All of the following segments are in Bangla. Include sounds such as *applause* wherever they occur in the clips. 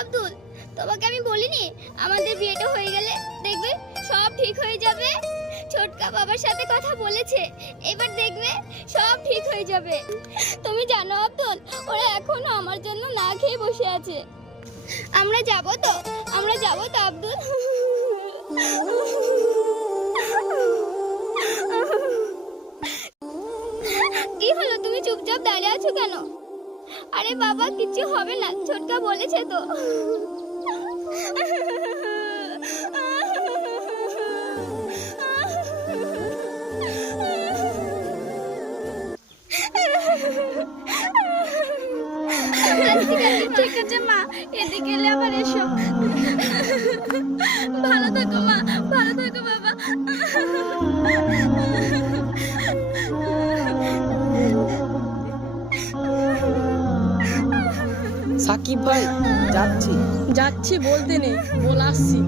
আব্দুল, তোমাকে আমি বলিনি? আমাদের বিয়েটা হয়ে গেলে দেখবে সব ঠিক হয়ে যাবে। ছোটকা বাবার সাথে কথা বলেছে, এবার দেখবে সব ঠিক হয়ে যাবে। তুমি জানো আব্দুল, ওরা এখনও আমার জন্য না খেয়ে বসে আছে। আমরা যাব তো, আমরা যাব তো আব্দুল। বাবা কিছু হবে না, ছোটকা বলেছে তো। ঠিক আছে, মা, এদিকে এলে আবার এসো। ভালো থাকো, মা, ভালো থাকো, বাবা। সাকিব ভাই, যাচ্ছি। যাচ্ছি বলতে নেই, বল আসছি।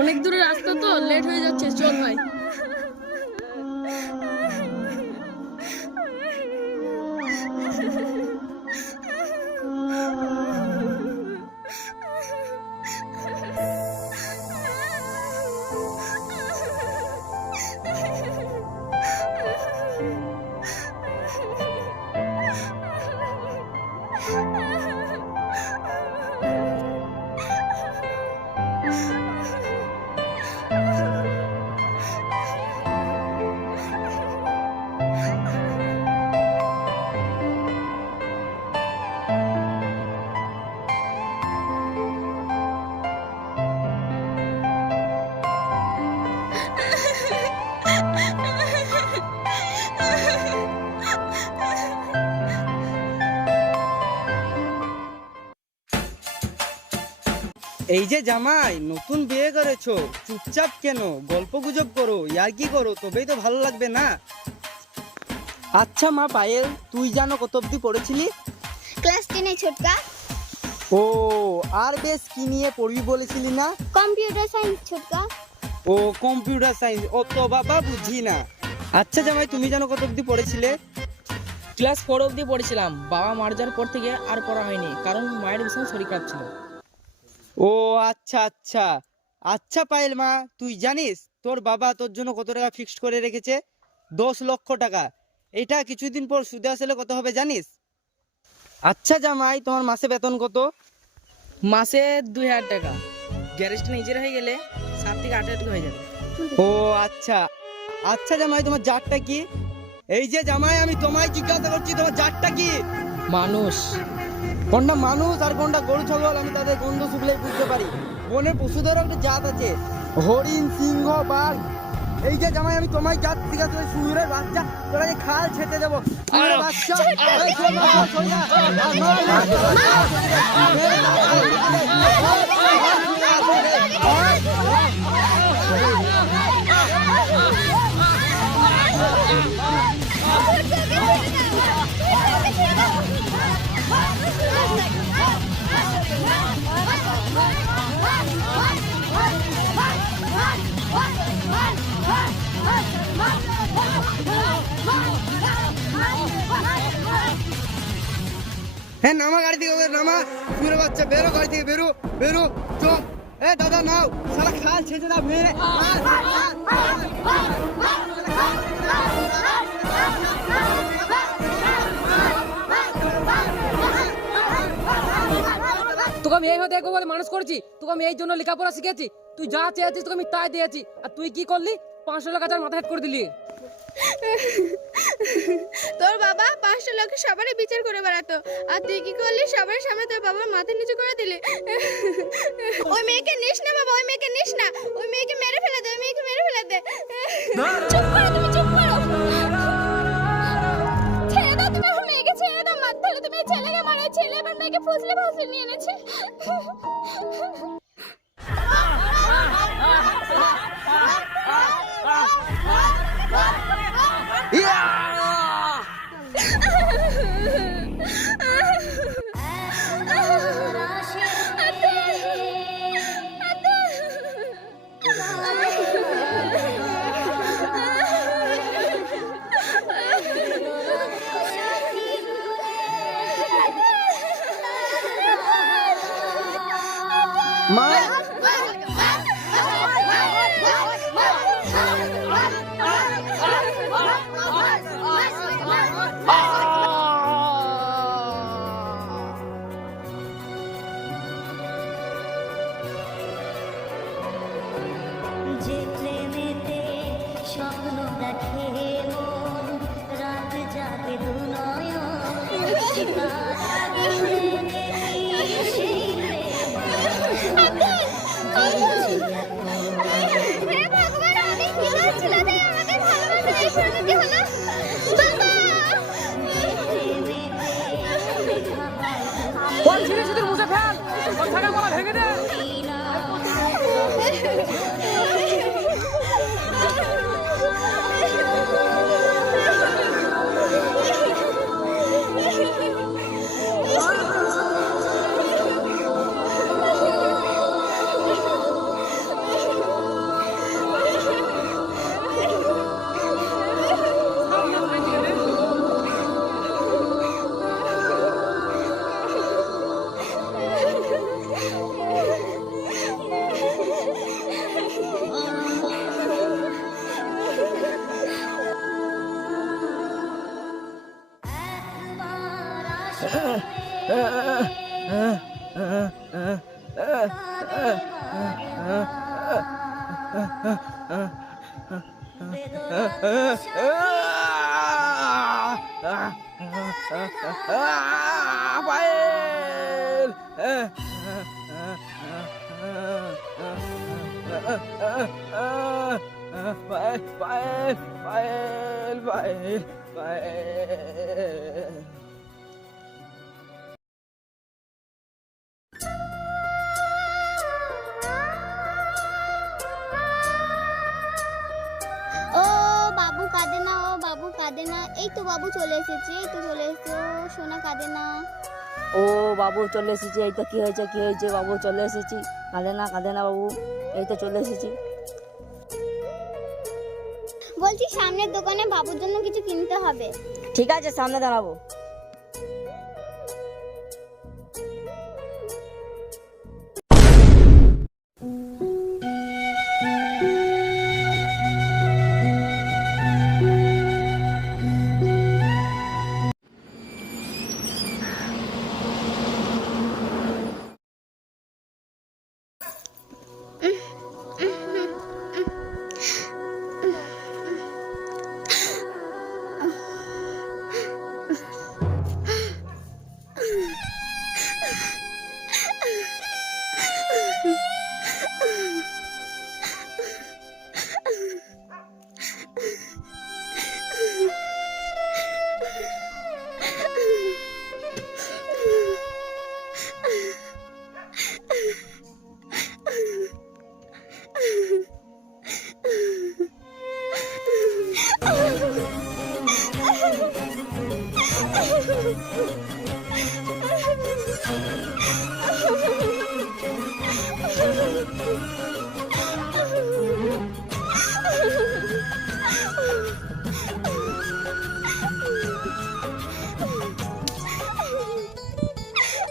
অনেক দূরের রাস্তা তো লেট হয়ে যাচ্ছে, চল ভাই। 啊 *laughs* এই যে জামাই নতুন বিয়ে করেছ চুপচাপ কেন? গল্প গুজব করো ইয়ার কি করো? তবেই তো ভালো লাগবে না। আচ্ছা মা পায়েল তুই জানো কত অব্দি পড়েছিলি? ক্লাস টেনে ছোটকা। ও আর বেশ কি নিয়ে পড়বি বলেছিলি না? কম্পিউটার সায়েন্স ছোটকা। ও কম্পিউটার সায়েন্স। ও তো বাবা বুঝি না। আচ্ছা জামাই তুমি জানো কত অব্দি পড়েছিলে? ক্লাস ফোর অবধি পড়েছিলাম। বাবা মারা যাওয়ার পর থেকে আর পড়া হয়নি কারণ মায়ের ভীষণ শরীর খারাপ ছিল। ও আচ্ছা আচ্ছা। আচ্ছা পায়েল মা তুই জানিস তোর বাবা তোর জন্য কত টাকা ফিক্সড করে রেখেছে? দশ লক্ষ টাকা। এটা কিছুদিন পর সুদে আসলে কত হবে জানিস? আচ্ছা জামাই তোমার মাসে বেতন কত? মাসে দুই হাজার টাকা। গ্যারেজটা নিজের হয়ে গেলে সাত থেকে আট হাজার হয়ে যাবে। ও আচ্ছা। আচ্ছা জামাই তোমার জাতটা কি? এই যে জামাই আমি তোমায় জিজ্ঞাসা করছি তোমার জাতটা কি? মানুষ। কোনটা মানুষ আর কোনটা গরু ছাগল আমি তাদের গন্ধ শুকলেই বুঝতে পারি বনের পশুদেরও একটা জাত আছে হরিণ সিংহ বাঘ এই যে জামাই আমি তোমায় জাত ঠিক আছে শুয়োরের বাচ্চা তোরা খাল ছেটে দেবো বাচ্চা নামা, গাড়ি থেকে নামা। শুয়োরের বাচ্চা, বেরো, গাড়ি থেকে বেরো বেরো চো এ, দাদা, নাও। সারা খাল ছেটে দাও, মেরে। তোকে আমি এই হতে দেখব বলে মানুষ করেছি। তোকে আমি এই জন্য লেখাপড়া শিখেছি। তুই যা চেয়েছিস তোকে আমি তাই দিয়েছি। আর তুই কি করলি? পাঁচশো টাকা মাথা হেট করে দিলি। তোর বাবা পাঁচটা লোকে সবারই বিচার করে বেড়াতো। আর তুই কি করলি? সবার সামনে তোর বাবার মাথা নিচু করে দিলি। ওই মেয়েকে নিস না বাবা, ওই মেয়েকে নিস না। ওই মেয়েকে মেরে ফেলে দে, ওই মেয়েকে মেরে ফেলে দে। চুপ করো তুমি, চুপ করো। ছেড়ে দাও তুমি আমার মেয়েকে, ছেড়ে দাও। তাহলে তুমি ছেলেকে মারো। ছেলে আমার মেয়েকে ফুসলে ফুসলে নিয়ে এনেছে। ঝিরে ঝিরে মুছে ফেল। ভেঙে দে। Weil, weil, weil, weil, weil. তো বাবু চলে এসেছে এই তো চলে এসেছে। ও সোনা কাঁদে না। ও বাবু চলে এসেছি এই তো কী হয়েছে কী হয়েছে? বাবু চলে এসেছি। কাঁদে না কাঁদে না বাবু এই তো চলে এসেছি। বলছি সামনের দোকানে বাবুর জন্য কিছু কিনতে হবে। ঠিক আছে সামনে দাঁড়াবো। Oh,